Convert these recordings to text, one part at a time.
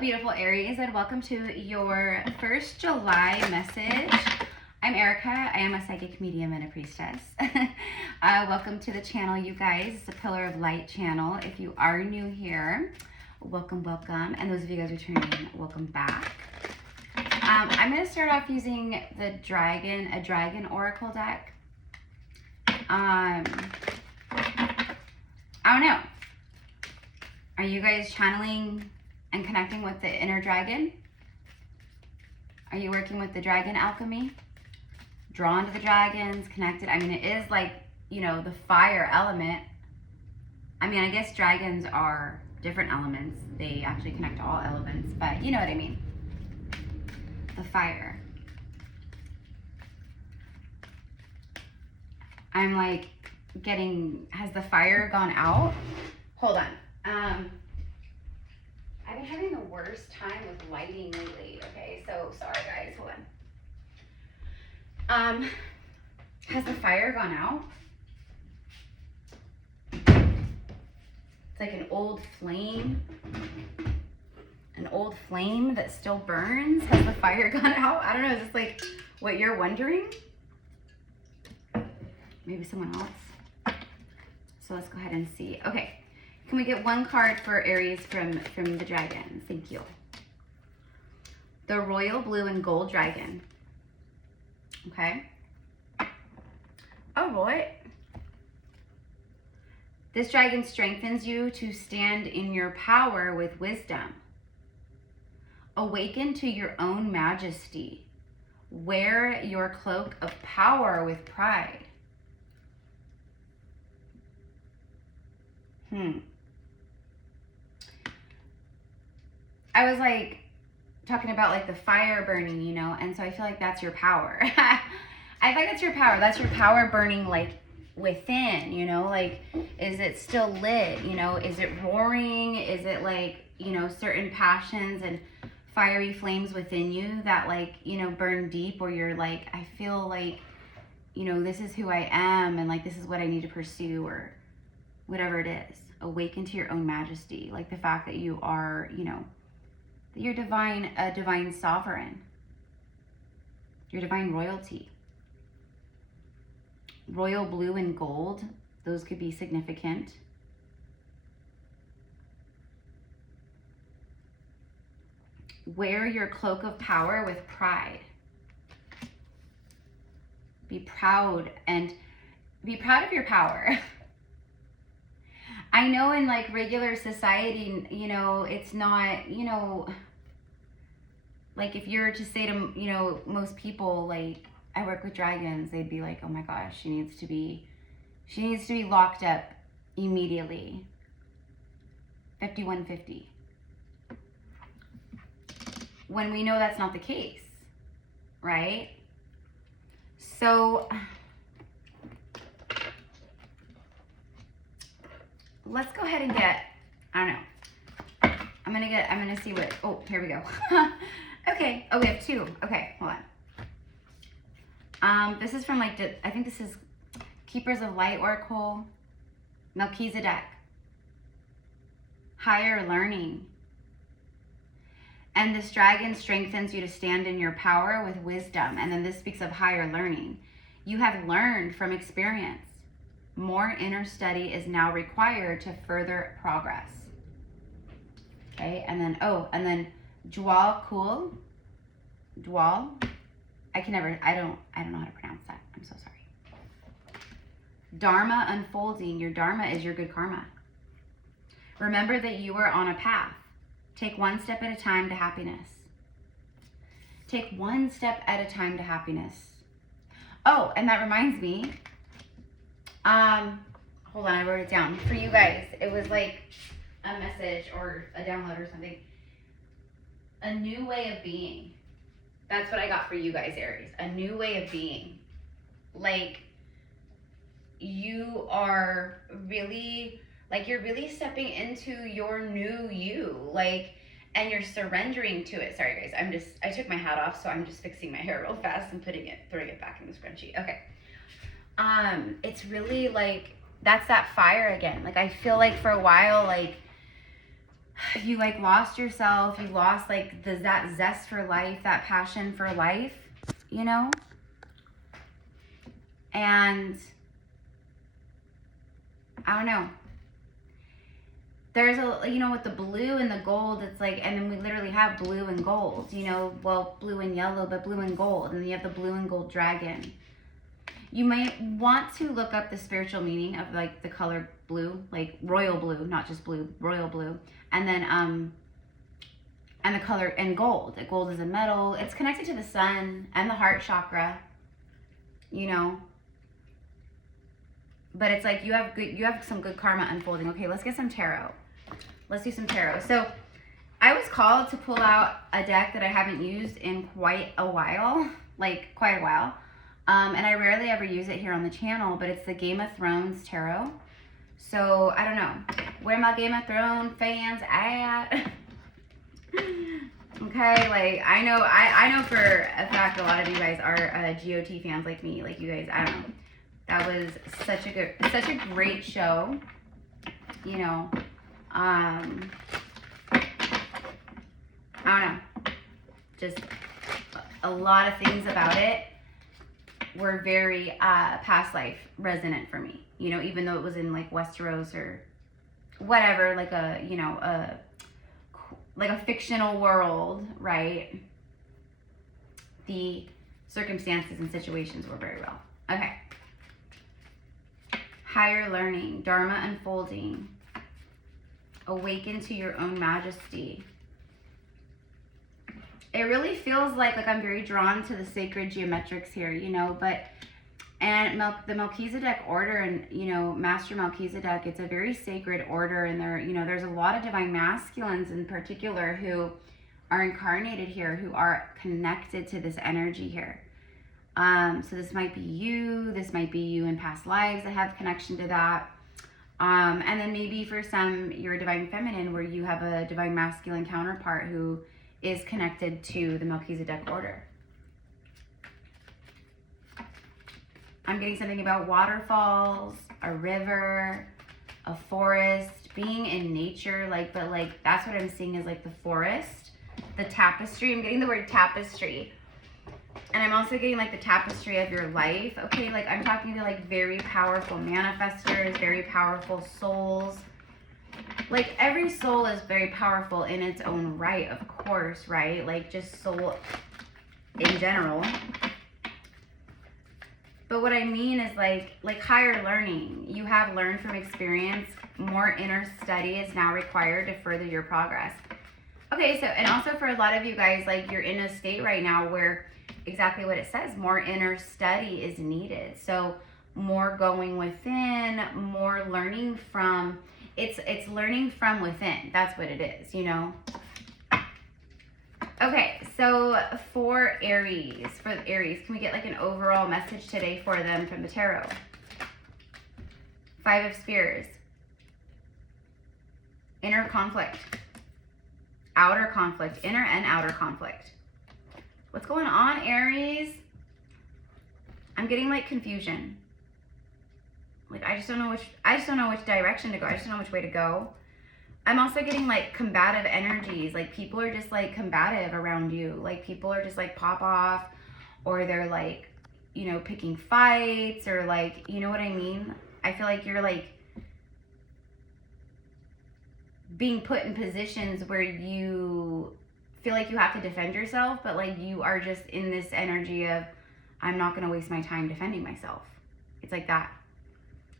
beautiful Aries, and welcome to your first July message. I'm Erica. I am a psychic medium and a priestess. Welcome to the channel, you guys. It's a Pillar of Light channel. If you are new here, welcome, welcome. And those of you guys returning, welcome back. I'm going to start off using the dragon oracle deck. I don't know. Are you guys channeling and connecting with the inner dragon? Are you working with the dragon alchemy? Drawn to the dragons, connected? I mean, it is like, you know, the fire element. I mean, I guess dragons are different elements. They actually connect to all elements, but you know what I mean. The fire. I'm like getting, has the fire gone out? Hold on. I've been having the worst time with lighting lately. Okay, so sorry guys, hold on. Has the fire gone out? It's like an old flame that still burns. Has the fire gone out? I don't know, is this like what you're wondering? Maybe someone else. So let's go ahead and see. Okay. Can we get one card for Aries from the dragon? Thank you. The royal blue and gold dragon. Okay. All right. This dragon strengthens you to stand in your power with wisdom. Awaken to your own majesty. Wear your cloak of power with pride. I was like talking about like the fire burning, you know, and so I feel like that's your power. I think that's your power. That's your power burning like within, you know, like is it still lit, you know, is it roaring? Is it like, you know, certain passions and fiery flames within you that like, you know, burn deep, or you're like, I feel like, you know, this is who I am and like this is what I need to pursue, or whatever it is. Awaken to your own majesty, like the fact that you are, you know, that you're divine, a divine sovereign. You're divine royalty. Royal blue and gold, those could be significant. Wear your cloak of power with pride. Be proud, and be proud of your power. I know in like regular society, you know, it's not, you know, like if you were to say to, you know, most people, like, I work with dragons, they'd be like, oh my gosh, she needs to be locked up immediately. 5150. When we know that's not the case, right? So let's go ahead and get, I don't know. I'm gonna see what, oh, here we go. Okay, oh, we have two. Okay, hold on. This is from like, I think this is Keepers of Light Oracle, Melchizedek. Higher learning. And this dragon strengthens you to stand in your power with wisdom. And then this speaks of higher learning. You have learned from experience. More inner study is now required to further progress. Okay, and then, oh, and then Dwal Kul. Dwal. I don't know how to pronounce that. I'm so sorry. Dharma unfolding. Your Dharma is your good karma. Remember that you are on a path. Take one step at a time to happiness. Take one step at a time to happiness. Oh, and that reminds me. Hold on, I wrote it down. For you guys, it was like a message or a download or something. A new way of being. That's what I got for you guys, Aries. A new way of being. Like, you are really, like, you're really stepping into your new you. Like, and you're surrendering to it. Sorry, guys. I took my hat off, so I'm just fixing my hair real fast and throwing it back in the scrunchie. Okay. It's really like, that's that fire again. Like, I feel like for a while, like, you like lost yourself, you lost like that zest for life, that passion for life, you know? And I don't know. There's a, you know, with the blue and the gold, it's like, and then we literally have blue and gold, you know, well, blue and yellow, but blue and gold, and then you have the blue and gold dragon. You might want to look up the spiritual meaning of like the color blue, like royal blue, not just blue, royal blue. And then, and the color, and gold. Gold is a metal. It's connected to the sun and the heart chakra, you know. But it's like you have some good karma unfolding. Okay, let's get some tarot. Let's do some tarot. So I was called to pull out a deck that I haven't used in quite a while, like quite a while. And I rarely ever use it here on the channel, but it's the Game of Thrones Tarot. So I don't know, where my Game of Thrones fans at? Okay, like I know for a fact a lot of you guys are GOT fans like me, like you guys, I don't know. That was such a great show, you know. I don't know, just a lot of things about it were very past life resonant for me, you know, even though it was in like Westeros or whatever, like a, you know, like a fictional world, right? The circumstances and situations were very real. Okay. Higher learning, Dharma unfolding, awaken to your own majesty. It really feels like I'm very drawn to the sacred geometrics here, you know, but, and the Melchizedek order and, you know, Master Melchizedek, it's a very sacred order, and there, you know, there's a lot of divine masculines in particular who are incarnated here, who are connected to this energy here. So this might be you in past lives that have connection to that. And then maybe for some, you're a divine feminine where you have a divine masculine counterpart who is connected to the Melchizedek order. I'm getting something about waterfalls, a river, a forest, being in nature, like, but like, that's what I'm seeing is like the forest, the tapestry. I'm getting the word tapestry. And I'm also getting like the tapestry of your life. Okay, like I'm talking to like very powerful manifestors, very powerful souls. Like every soul is very powerful in its own right, of course, right? Like just soul in general. But what I mean is like higher learning. You have learned from experience. More inner study is now required to further your progress. Okay, so, and also for a lot of you guys, like you're in a state right now where exactly what it says, more inner study is needed. So more going within, more learning from, it's learning from within. That's what it is, you know. Okay, so for Aries, can we get like an overall message today for them from the tarot? 5 of Spears. Inner conflict. Outer conflict. Inner and outer conflict. What's going on, Aries? I'm getting like confusion. Like I just don't know which direction to go. I just don't know which way to go. I'm also getting like combative energies. Like people are just like combative around you. Like people are just like pop off, or they're like, you know, picking fights, or like, you know what I mean? I feel like you're like being put in positions where you feel like you have to defend yourself, but like you are just in this energy of, I'm not going to waste my time defending myself. It's like that.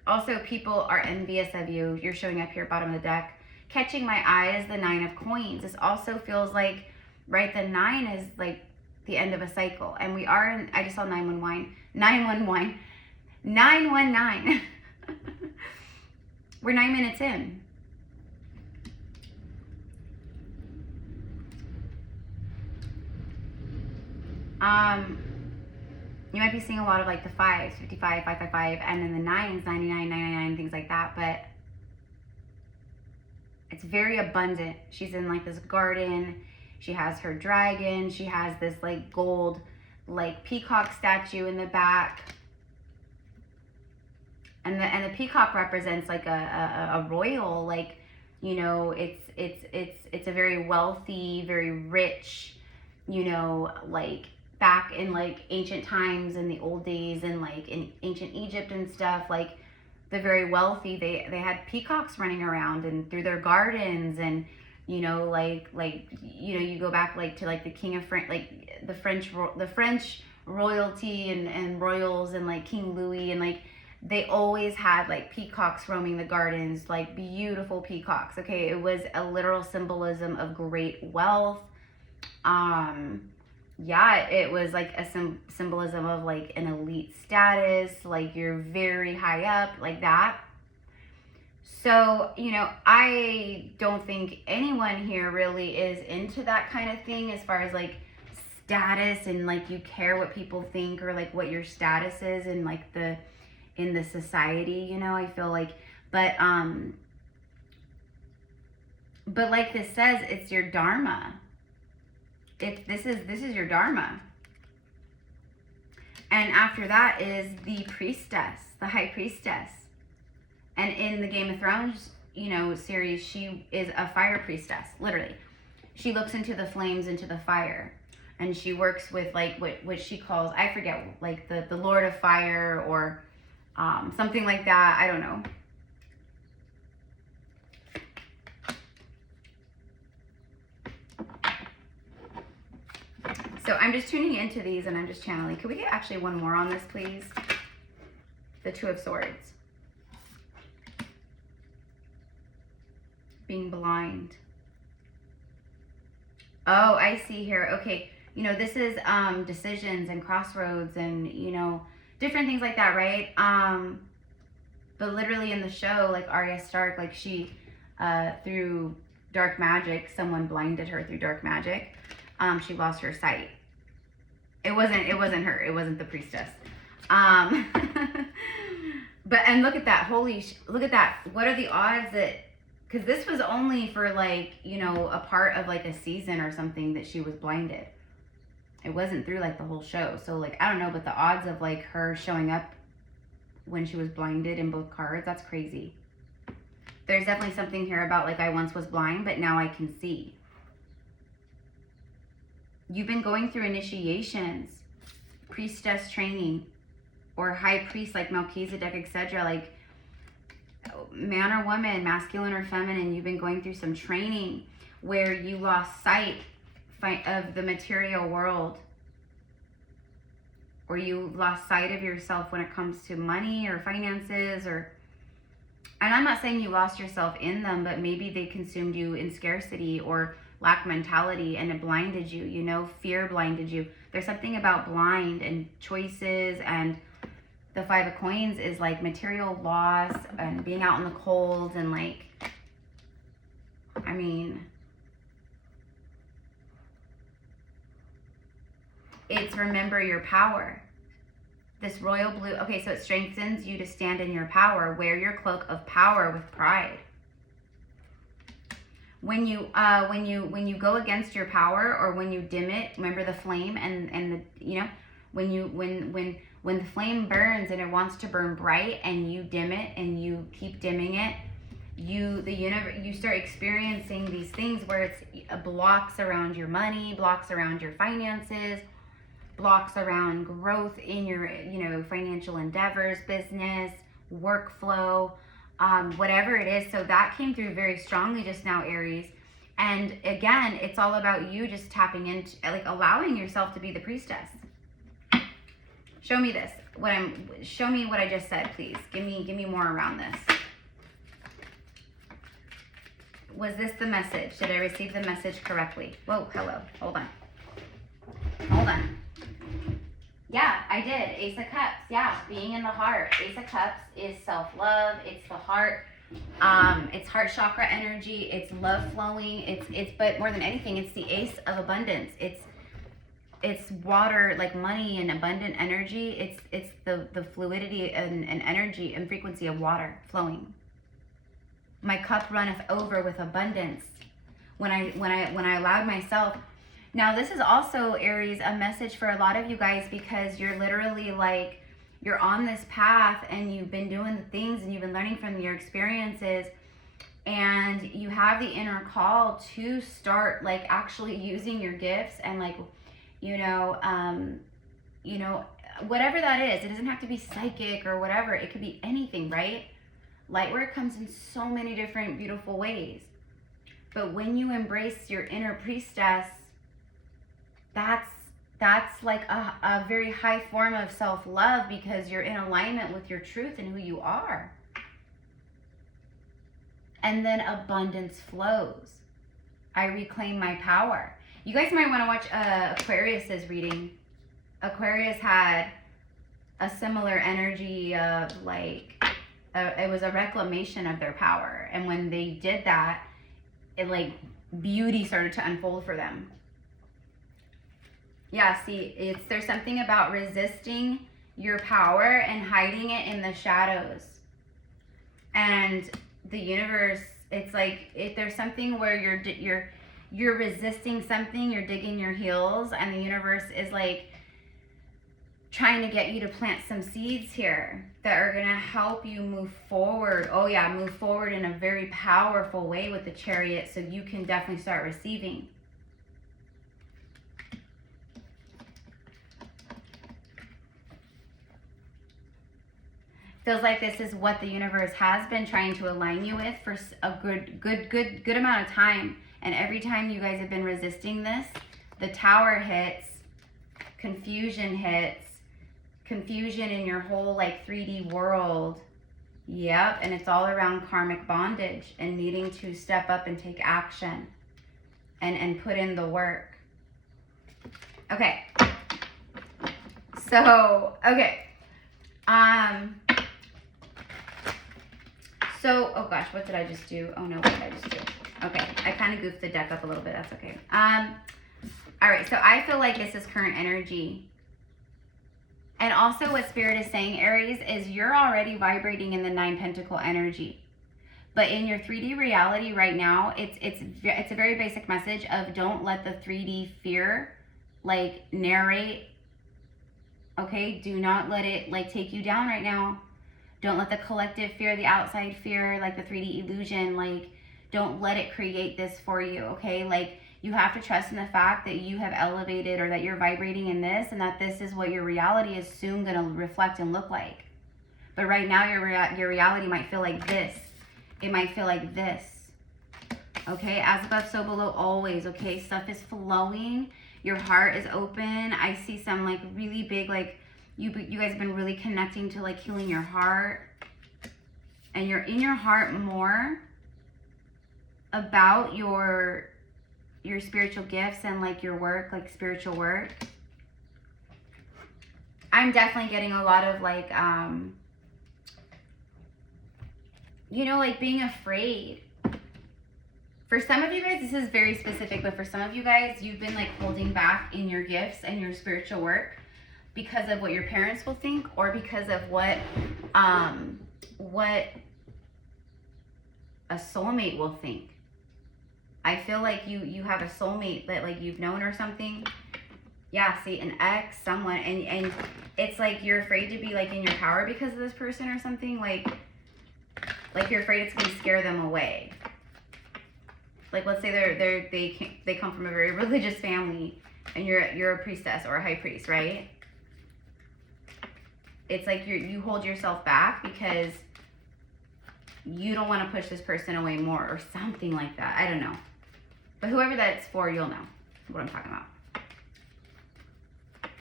Also, people are envious of you. You're showing up here, bottom of the deck. Catching my eye is the 9 of coins. This also feels like, right, the 9 is like the end of a cycle. And we are in, I just saw 911. 911. 919. We're 9 minutes in. You might be seeing a lot of like the 5s, 55, 555, and then the 9s, 99, 999, things like that, but it's very abundant. She's in like this garden. She has her dragon. She has this like gold, like peacock statue in the back. And the peacock represents like a royal, like You know, it's a very wealthy, very rich, you know, like back in like ancient times in the old days and like in ancient Egypt and stuff, like the very wealthy, they had peacocks running around and through their gardens, and you know, like you know, you go back like to like the king of France, like the French royalty and royals and like King Louis, and like they always had like peacocks roaming the gardens, like beautiful peacocks. Okay, it was a literal symbolism of great wealth. Yeah, it was like a symbolism of like an elite status, like you're very high up, like that. So, you know, I don't think anyone here really is into that kind of thing as far as like status and like you care what people think or like what your status is in like in the society, you know. I feel like, but like this says, it's your dharma. This is your dharma. And after that is the priestess, the high priestess. And in the Game of Thrones, you know, series, she is a fire priestess, literally. She looks into the flames, into the fire. And she works with like what she calls, I forget, like the Lord of Fire or something like that. I don't know. So I'm just tuning into these and I'm just channeling. Could we get actually one more on this, please? The Two of Swords. Being blind. Oh, I see here. Okay. You know, this is decisions and crossroads and, you know, different things like that, right? But literally in the show, like Arya Stark, like she, through dark magic, someone blinded her through dark magic. She lost her sight. It wasn't her. It wasn't the priestess. But, and look at that. Look at that. What are the odds that, because this was only for like, you know, a part of like a season or something that she was blinded. It wasn't through like the whole show. So like, I don't know, but the odds of like her showing up when she was blinded in both cards, that's crazy. There's definitely something here about like, I once was blind, but now I can see. You've been going through initiations, priestess training, or high priest like Melchizedek, etc. Like man or woman, masculine or feminine, you've been going through some training where you lost sight of the material world, or you lost sight of yourself when it comes to money or finances, or, and I'm not saying you lost yourself in them, but maybe they consumed you in scarcity or lack mentality and it blinded you, you know, fear blinded you. There's something about blind and choices, and the Five of Coins is like material loss and being out in the cold and like, I mean, it's remember your power. This royal blue, okay, so it strengthens you to stand in your power. Wear your cloak of power with pride. When you go against your power, or when you dim it, remember the flame and the, you know, when the flame burns and it wants to burn bright and you dim it and you keep dimming it, you start experiencing these things where it's blocks around your money, blocks around your finances, blocks around growth in your, you know, financial endeavors, business, workflow, whatever it is. So that came through very strongly just now, Aries. And again, it's all about you just tapping into, like, allowing yourself to be the priestess. Show me this. Show me what I just said, please. Give me more around this. Was this the message? Did I receive the message correctly? Whoa, hello. Hold on. Yeah, I did. Ace of Cups. Yeah, being in the heart. Ace of Cups is self-love. It's the heart. It's heart chakra energy. It's love flowing. It's but more than anything, it's the ace of abundance. It's water, like money and abundant energy. It's the fluidity and energy and frequency of water flowing. My cup runneth over with abundance. When I allowed myself. Now, this is also, Aries, a message for a lot of you guys, because you're literally like, you're on this path and you've been doing the things and you've been learning from your experiences, and you have the inner call to start like actually using your gifts and like, you know, whatever that is. It doesn't have to be psychic or whatever. It could be anything, right? Light work comes in so many different beautiful ways. But when you embrace your inner priestess, that's like a very high form of self-love, because you're in alignment with your truth and who you are. And then abundance flows. I reclaim my power. You guys might want to watch Aquarius's reading. Aquarius had a similar energy of like, it was a reclamation of their power. And when they did that, it like beauty started to unfold for them. Yeah, see, there's something about resisting your power and hiding it in the shadows. And the universe, it's like, if there's something where you're resisting something, you're digging your heels, and the universe is like trying to get you to plant some seeds here that are gonna help you move forward. Oh yeah, move forward in a very powerful way with the Chariot, so you can definitely start receiving. Feels like this is what the universe has been trying to align you with for a good amount of time. And every time you guys have been resisting this, the Tower hits, confusion hits, confusion in your whole like 3D world. Yep, and it's all around karmic bondage and needing to step up and take action and put in the work. Okay. So, okay. So, oh gosh, what did I just do? Oh no, what did I just do? Okay, I kind of goofed the deck up a little bit. That's okay. All right, so I feel like this is current energy. And also what Spirit is saying, Aries, is you're already vibrating in the 9 Pentacle energy. But in your 3D reality right now, it's a very basic message of don't let the 3D fear like narrate. Okay, do not let it like take you down right now. Don't let the collective fear, the outside fear, like the 3D illusion, like don't let it create this for you, okay? Like you have to trust in the fact that you have elevated, or that you're vibrating in this, and that this is what your reality is soon gonna reflect and look like. But right now your reality might feel like this. It might feel like this, okay? As above, so below always, okay? Stuff is flowing. Your heart is open. I see some like really big, like, you guys have been really connecting to like healing your heart, and you're in your heart more about your spiritual gifts and like your work, like spiritual work. I'm definitely getting a lot of like, you know, like being afraid. For some of you guys, this is very specific, but for some of you guys, you've been like holding back in your gifts and your spiritual work because of what your parents will think, or because of what a soulmate will think. I feel like you have a soulmate that like you've known or something. Yeah, see, an ex, someone, and it's like you're afraid to be like in your power because of this person or something. Like you're afraid it's gonna scare them away. Like let's say they come from a very religious family, and you're a priestess or a high priest, right? It's like you hold yourself back because you don't want to push this person away more or something like that. I don't know. But whoever that's for, you'll know what I'm talking about.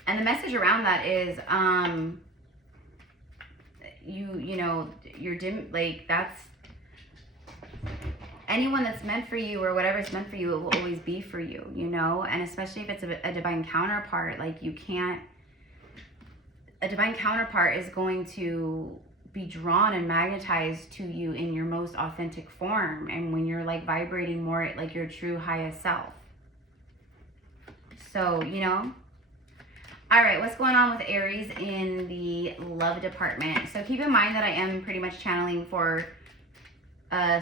And the message around that is, you know, you're like that's anyone that's meant for you, or whatever's meant for you, it will always be for you, you know? And especially if it's a divine counterpart, like a divine counterpart is going to be drawn and magnetized to you in your most authentic form, and when you're like vibrating more at like your true highest self. So, you know. All right, what's going on with Aries in the love department? So keep in mind that I am pretty much channeling for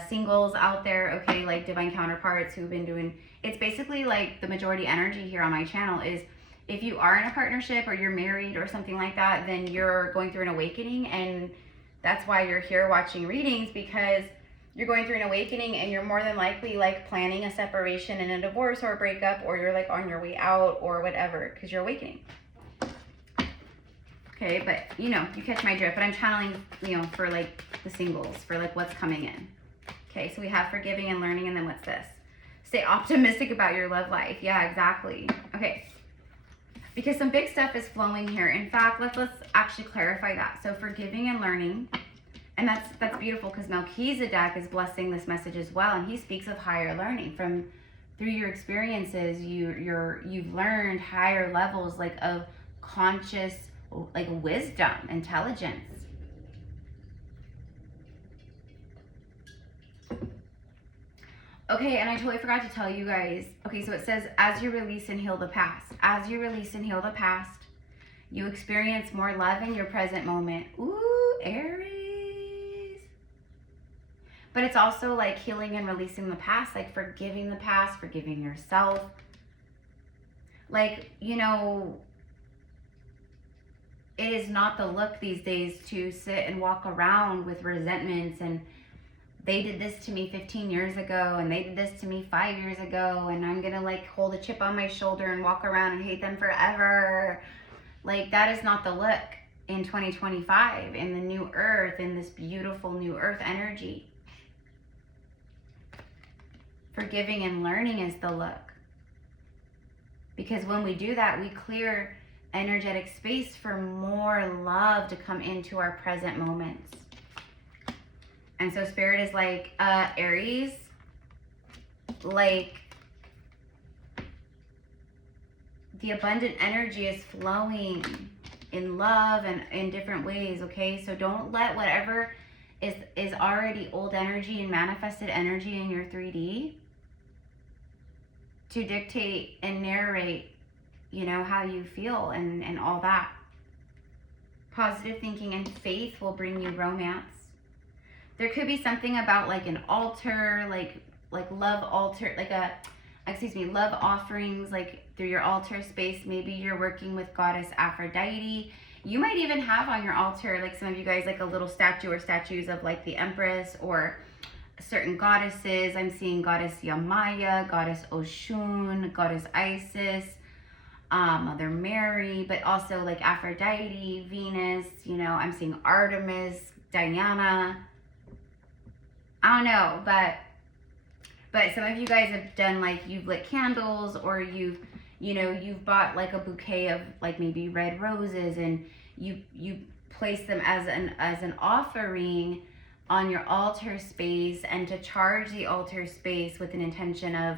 singles out there, okay, like divine counterparts who've been doing, it's basically like the majority energy here on my channel is, if you are in a partnership or you're married or something like that, then you're going through an awakening, and that's why you're here watching readings, because you're going through an awakening, and you're more than likely like planning a separation and a divorce or a breakup, or you're like on your way out or whatever, because you're awakening. Okay, but you know, you catch my drift. But I'm channeling, you know, for like the singles, for like what's coming in. Okay, so we have forgiving and learning, and then what's this? Stay optimistic about your love life. Yeah, exactly. Okay. Because some big stuff is flowing here. In fact, let's actually clarify that. So forgiving and learning, and that's beautiful, because Melchizedek is blessing this message as well, and he speaks of higher learning through your experiences. You've learned higher levels like of conscious like wisdom, intelligence. Okay, and I totally forgot to tell you guys. Okay, so it says, as you release and heal the past. As you release and heal the past, you experience more love in your present moment. Ooh, Aries. But it's also like healing and releasing the past, like forgiving the past, forgiving yourself. Like, you know, it is not the look these days to sit and walk around with resentments and they did this to me 15 years ago, and they did this to me 5 years ago, and I'm gonna like hold a chip on my shoulder and walk around and hate them forever. Like, that is not the look in 2025, in the new earth, in this beautiful new earth energy. Forgiving and learning is the look. Because when we do that, we clear energetic space for more love to come into our present moments. And so Spirit is like, Aries, like the abundant energy is flowing in love and in different ways, okay? So don't let whatever is already old energy and manifested energy in your 3D to dictate and narrate, you know, how you feel and all that. Positive thinking and faith will bring you romance. There could be something about like an altar, like love altar, like love offerings, like through your altar space. Maybe you're working with goddess Aphrodite. You might even have on your altar, like some of you guys, like a little statue or statues of like the Empress or certain goddesses. I'm seeing goddess Yamaya, goddess Oshun, goddess Isis, Mother Mary, but also like Aphrodite, Venus, you know, I'm seeing Artemis, Diana. I don't know, but some of you guys have done like, you've lit candles, or you've bought like a bouquet of like maybe red roses, and you place them as an offering on your altar space, and to charge the altar space with an intention of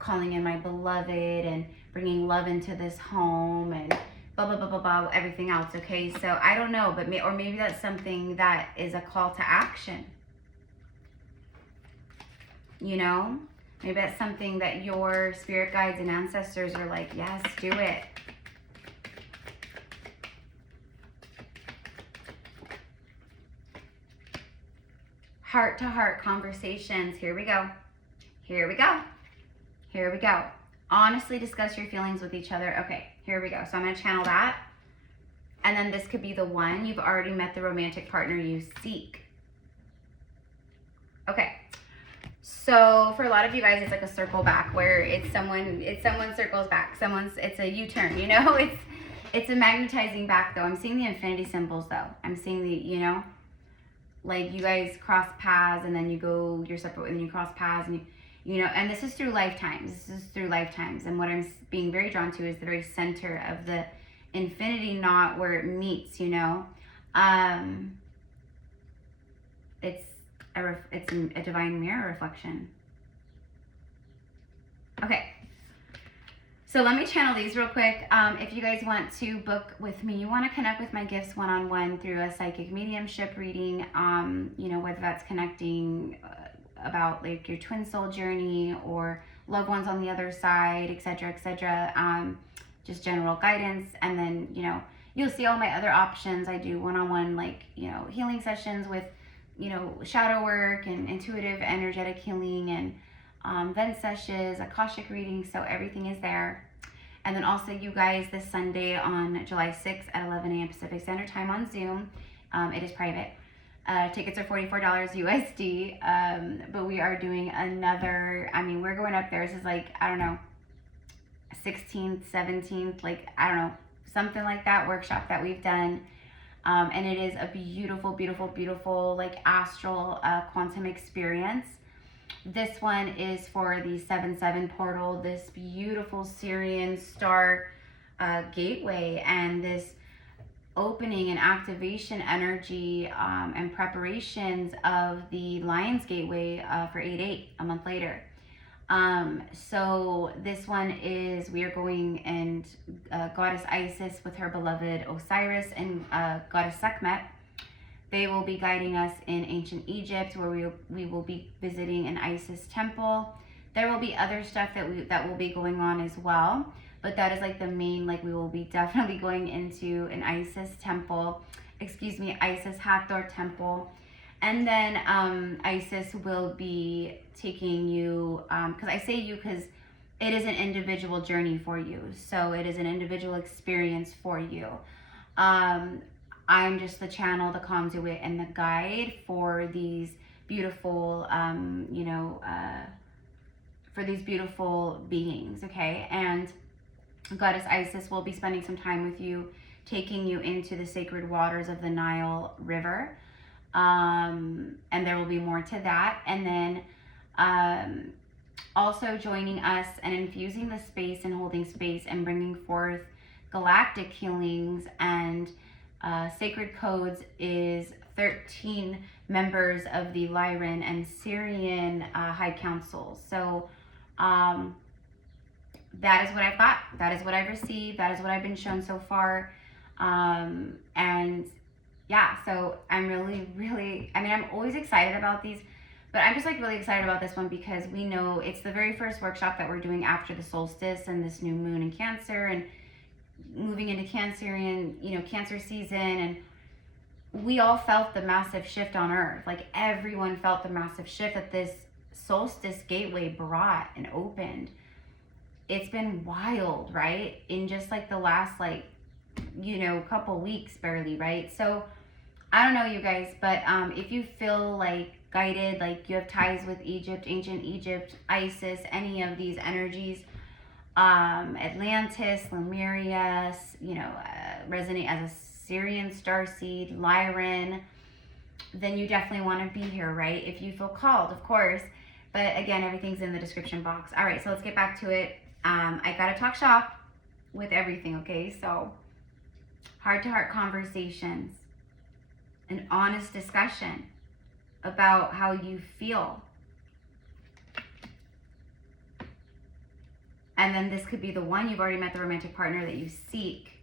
calling in my beloved and bringing love into this home and blah blah blah blah blah, everything else. Okay, so I don't know, but maybe that's something that is a call to action. You know, maybe that's something that your spirit guides and ancestors are like, yes, do it. Heart-to-heart conversations. Here we go. Here we go. Here we go. Honestly discuss your feelings with each other. Okay, here we go. So I'm going to channel that. And then this could be the one. You've already met the romantic partner you seek. Okay. So for a lot of you guys, it's like a circle back, where it's someone circles back. It's a U-turn, you know? It's a magnetizing back though. I'm seeing the infinity symbols though. I'm seeing the, you know, like you guys cross paths and then you go your separate way, and then you cross paths, and you know, and this is through lifetimes. This is through lifetimes. And what I'm being very drawn to is the very center of the infinity knot where it meets, you know. It's a divine mirror reflection. Okay, so let me channel these real quick. If you guys want to book with me, you want to connect with my gifts one-on-one through a psychic mediumship reading, you know, whether that's connecting about like your twin soul journey or loved ones on the other side, etc., etc., just general guidance. And then, you know, you'll see all my other options. I do one-on-one, like, you know, healing sessions with, you know, shadow work and intuitive energetic healing, and vent sessions, Akashic readings, so everything is there. And then also you guys, this Sunday on July 6th at 11 a.m. Pacific Standard Time on Zoom, it is private. Tickets are $44 USD, but we are doing another, I mean, we're going up there. This is like, I don't know, 16th, 17th, like, I don't know, something like that workshop that we've done. And it is a beautiful, beautiful, beautiful, like astral quantum experience. This one is for the 7/7 portal, this beautiful Syrian star gateway, and this opening and activation energy and preparations of the Lion's Gateway for 8/8, a month later. So this one is, we are going, and Goddess Isis with her beloved Osiris and Goddess Sekhmet, they will be guiding us in ancient Egypt, where we will be visiting an Isis temple. There will be other stuff that will be going on as well, but that is like the main, like we will be definitely going into an Isis temple, Isis Hathor temple. And then Isis will be taking you, because I say you because it is an individual journey for you. So it is an individual experience for you. I'm just the channel, the conduit, and the guide for these beautiful, for these beautiful beings, okay? And Goddess Isis will be spending some time with you, taking you into the sacred waters of the Nile River. And there will be more to that. And then also joining us and infusing the space and holding space and bringing forth galactic healings and sacred codes is 13 members of the Lyran and Syrian High Council. So that is what I've got. That is what I've received. That is what I've been shown so far. And yeah, so I'm really, I mean, I'm always excited about these, but I'm just like really excited about this one because we know it's the very first workshop that we're doing after the solstice and this new moon in Cancer and moving into Cancerian, Cancer season. And we all felt the massive shift on Earth. Like everyone felt the massive shift that this solstice gateway brought and opened. It's been wild, right? In just like the last couple weeks barely, right? So I don't know, you guys, but if you feel like guided, like you have ties with Egypt, ancient Egypt, Isis, any of these energies, Atlantis, Lemuria, resonate as a Syrian starseed, Lyran, then you definitely want to be here, right? If you feel called, of course. But again, everything's in the description box. All right, so let's get back to it. I gotta talk shop with everything, okay? So heart-to-heart conversations, an honest discussion about how you feel. And then this could be the one, you've already met the romantic partner that you seek.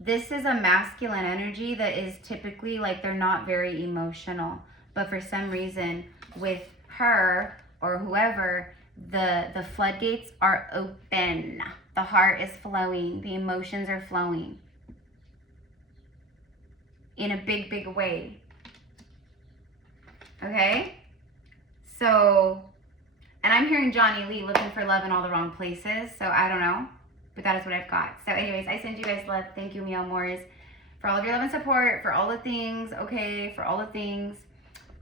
This is a masculine energy that is typically like they're not very emotional, but for some reason with her or whoever, the floodgates are open. The heart is flowing. The emotions are flowing in a big, big way. Okay? So, and I'm hearing Johnny Lee looking for love in all the wrong places. So I don't know, but that is what I've got. So anyways, I send you guys love. Thank you, Meow Moors, for all of your love and support, for all the things, okay? For all the things.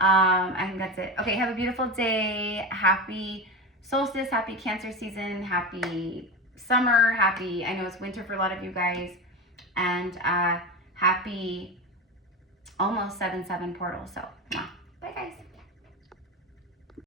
I think that's it. Okay, have a beautiful day. Happy solstice, happy Cancer season, happy summer, happy, I know it's winter for a lot of you guys, and happy almost 7/7 portal. So, bye guys.